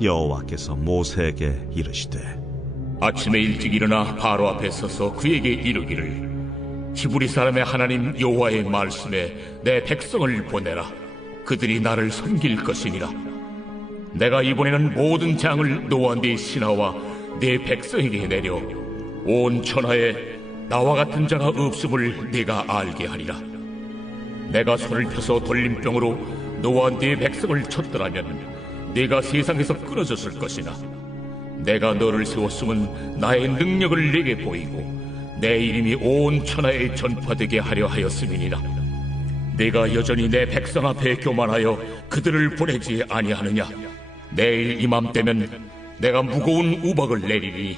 여호와께서 모세에게 이르시되 아침에 일찍 일어나 바로 앞에 서서 그에게 이르기를 히브리 사람의 하나님 여호와의 말씀에 내 백성을 보내라. 그들이 나를 섬길 것이니라. 내가 이번에는 모든 장을 너와 네 신하와 네 백성에게 내려 온 천하에 나와 같은 자가 없음을 네가 알게 하리라. 내가 손을 펴서 돌림병으로 너와 네 백성을 쳤더라면 네가 세상에서 끊어졌을 것이나 내가 너를 세웠음은 나의 능력을 네게 보이고 내 이름이 온 천하에 전파되게 하려 하였음이니라. 네가 여전히 내 백성 앞에 교만하여 그들을 보내지 아니하느냐. 내일 이맘때면 내가 무거운 우박을 내리리니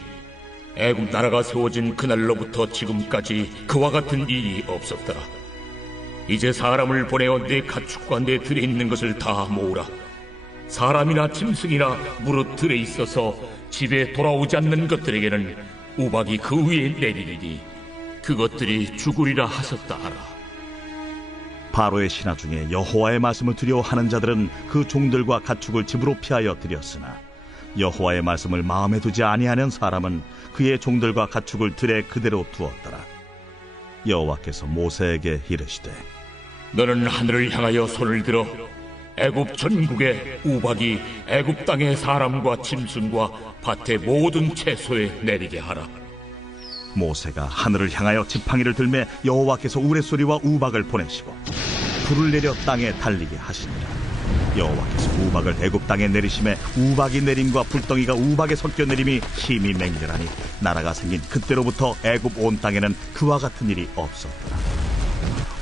애굽 나라가 세워진 그날로부터 지금까지 그와 같은 일이 없었더라. 이제 사람을 보내어 내 가축과 내 들에 있는 것을 다 모으라. 사람이나 짐승이나 무릇 들에 있어서 집에 돌아오지 않는 것들에게는 우박이 그 위에 내리리니 그것들이 죽으리라 하셨다 하라. 바로의 신하 중에 여호와의 말씀을 두려워하는 자들은 그 종들과 가축을 집으로 피하여 들였으나 여호와의 말씀을 마음에 두지 아니하는 사람은 그의 종들과 가축을 들에 그대로 두었더라. 여호와께서 모세에게 이르시되 너는 하늘을 향하여 손을 들어 애굽 전국에 우박이 애굽 땅의 사람과 짐승과 밭의 모든 채소에 내리게 하라. 모세가 하늘을 향하여 지팡이를 들매 여호와께서 우레소리와 우박을 보내시고 불을 내려 땅에 달리게 하시니라. 여호와께서 우박을 애굽 땅에 내리심에 우박이 내림과 불덩이가 우박에 섞여 내림이 힘이 맹렬하니 나라가 생긴 그때로부터 애굽 온 땅에는 그와 같은 일이 없었더라.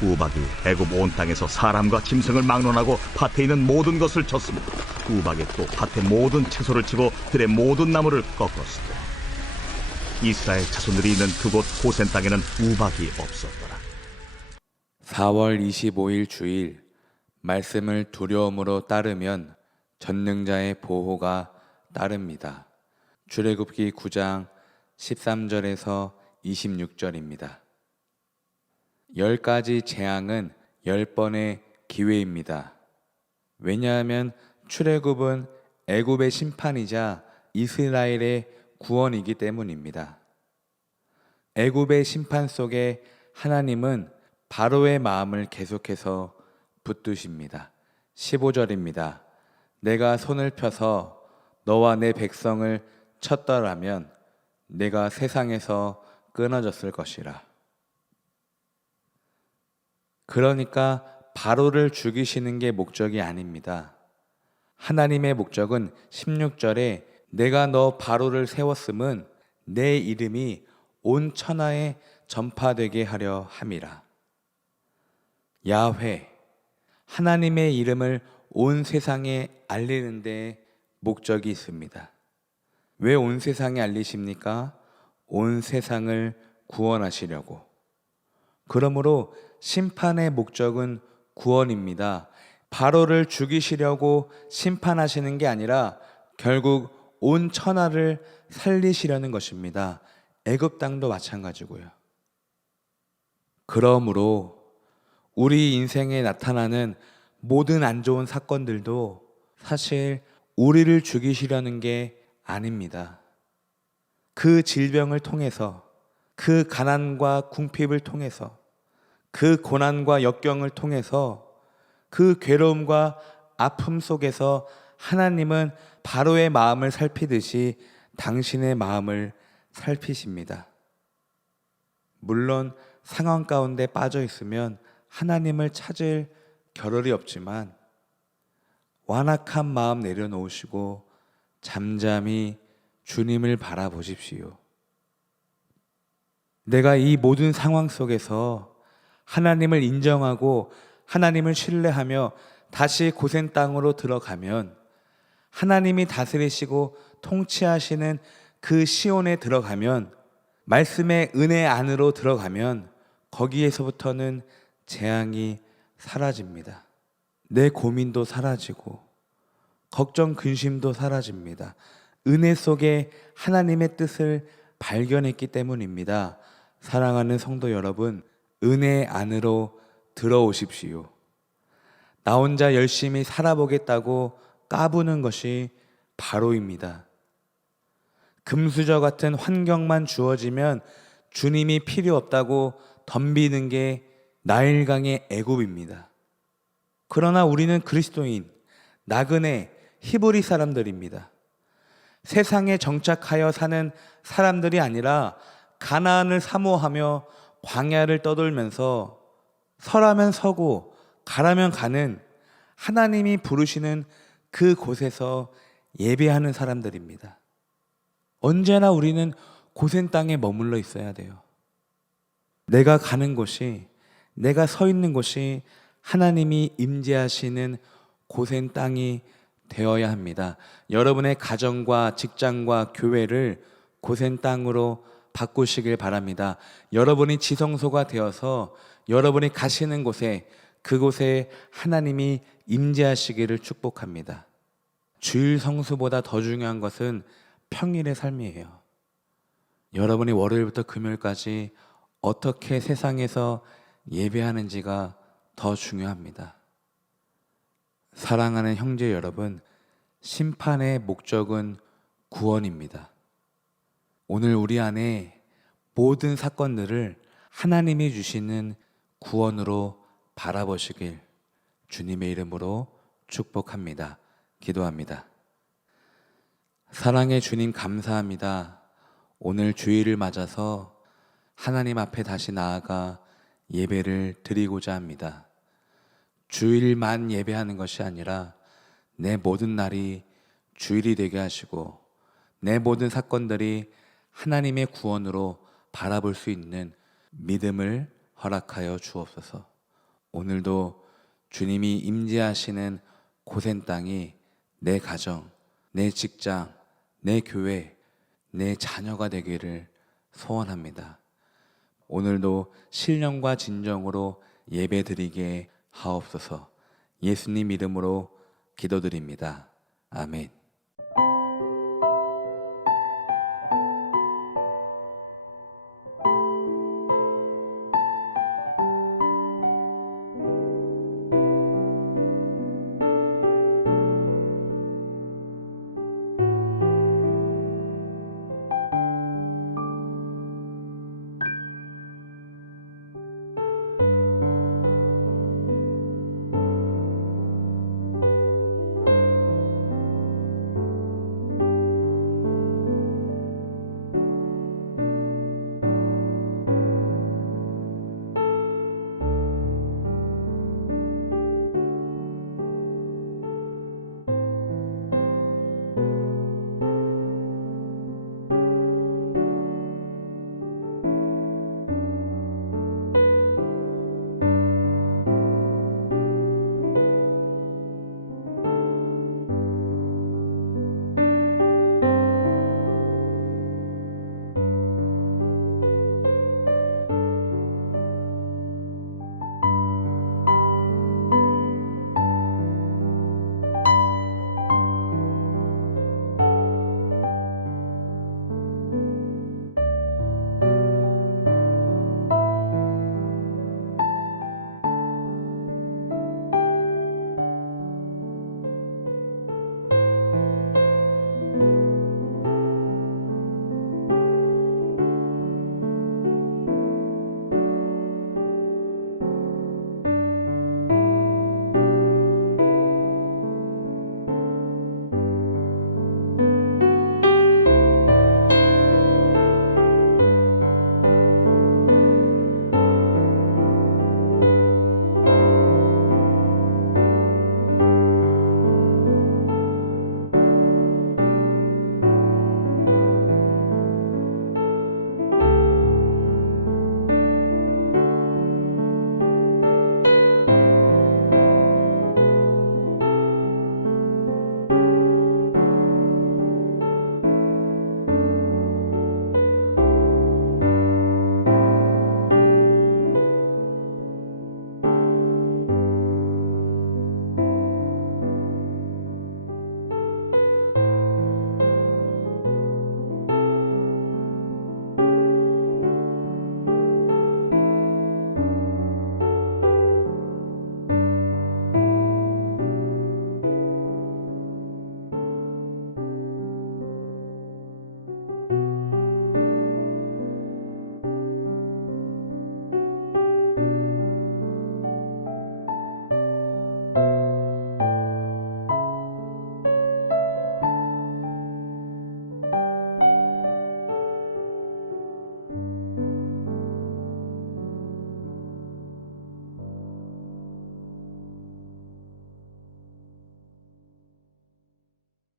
우박이 애굽 온 땅에서 사람과 짐승을 막론하고 밭에 있는 모든 것을 쳤으며 우박이 또 밭의 모든 채소를 치고 들의 모든 나무를 꺾었으되 이스라엘 자손들이 있는 그곳 고센 땅에는 우박이 없었더라. 4월 25일 주일 말씀을 두려움으로 따르면 전능자의 보호가 따릅니다. 출애굽기 9장 13절에서 26절입니다. 10가지 재앙은 10번의 기회입니다. 왜냐하면 출애굽은 애굽의 심판이자 이스라엘의 구원이기 때문입니다. 애굽의 심판 속에 하나님은 바로의 마음을 계속해서 붙드십니다. 15절입니다. 내가 손을 펴서 너와 내 백성을 쳤더라면 내가 세상에서 끊어졌을 것이라. 그러니까 바로를 죽이시는 게 목적이 아닙니다. 하나님의 목적은 16절에 내가 너 바로를 세웠음은 내 이름이 온 천하에 전파되게 하려 함이라. 야훼, 하나님의 이름을 온 세상에 알리는 데 목적이 있습니다. 왜 온 세상에 알리십니까? 온 세상을 구원하시려고. 그러므로 심판의 목적은 구원입니다. 바로를 죽이시려고 심판하시는 게 아니라 결국 온 천하를 살리시려는 것입니다. 애굽 땅도 마찬가지고요. 그러므로 우리 인생에 나타나는 모든 안 좋은 사건들도 사실 우리를 죽이시려는 게 아닙니다. 그 질병을 통해서, 그 가난과 궁핍을 통해서, 그 고난과 역경을 통해서, 그 괴로움과 아픔 속에서 하나님은 바로의 마음을 살피듯이 당신의 마음을 살피십니다. 물론 상황 가운데 빠져 있으면 하나님을 찾을 겨를이 없지만 완악한 마음 내려놓으시고 잠잠히 주님을 바라보십시오. 내가 이 모든 상황 속에서 하나님을 인정하고 하나님을 신뢰하며 다시 고센 땅으로 들어가면, 하나님이 다스리시고 통치하시는 그 시온에 들어가면, 말씀의 은혜 안으로 들어가면 거기에서부터는 재앙이 사라집니다. 내 고민도 사라지고 걱정 근심도 사라집니다. 은혜 속에 하나님의 뜻을 발견했기 때문입니다. 사랑하는 성도 여러분, 은혜 안으로 들어오십시오. 나 혼자 열심히 살아보겠다고 까부는 것이 바로입니다. 금수저 같은 환경만 주어지면 주님이 필요 없다고 덤비는 게 나일강의 애굽입니다. 그러나 우리는 그리스도인, 나그네, 히브리 사람들입니다. 세상에 정착하여 사는 사람들이 아니라 가나안을 사모하며 광야를 떠돌면서 서라면 서고 가라면 가는 하나님이 부르시는 그 곳에서 예배하는 사람들입니다. 언제나 우리는 고센 땅에 머물러 있어야 돼요. 내가 가는 곳이, 내가 서 있는 곳이 하나님이 임재하시는 고센 땅이 되어야 합니다. 여러분의 가정과 직장과 교회를 고센 땅으로 바꾸시길 바랍니다. 여러분이 지성소가 되어서 여러분이 가시는 곳에, 그곳에 하나님이 임재하시기를 축복합니다. 주일 성수보다 더 중요한 것은 평일의 삶이에요. 여러분이 월요일부터 금요일까지 어떻게 세상에서 예배하는지가 더 중요합니다. 사랑하는 형제 여러분, 심판의 목적은 구원입니다. 오늘 우리 안에 모든 사건들을 하나님이 주시는 구원으로 바라보시길 주님의 이름으로 축복합니다. 기도합니다. 사랑의 주님, 감사합니다. 오늘 주일을 맞아서 하나님 앞에 다시 나아가 예배를 드리고자 합니다. 주일만 예배하는 것이 아니라 내 모든 날이 주일이 되게 하시고 내 모든 사건들이 하나님의 구원으로 바라볼 수 있는 믿음을 허락하여 주옵소서. 오늘도 주님이 임재하시는 고센 땅이 내 가정, 내 직장, 내 교회, 내 자녀가 되기를 소원합니다. 오늘도 신령과 진정으로 예배드리게 하옵소서. 예수님 이름으로 기도드립니다. 아멘.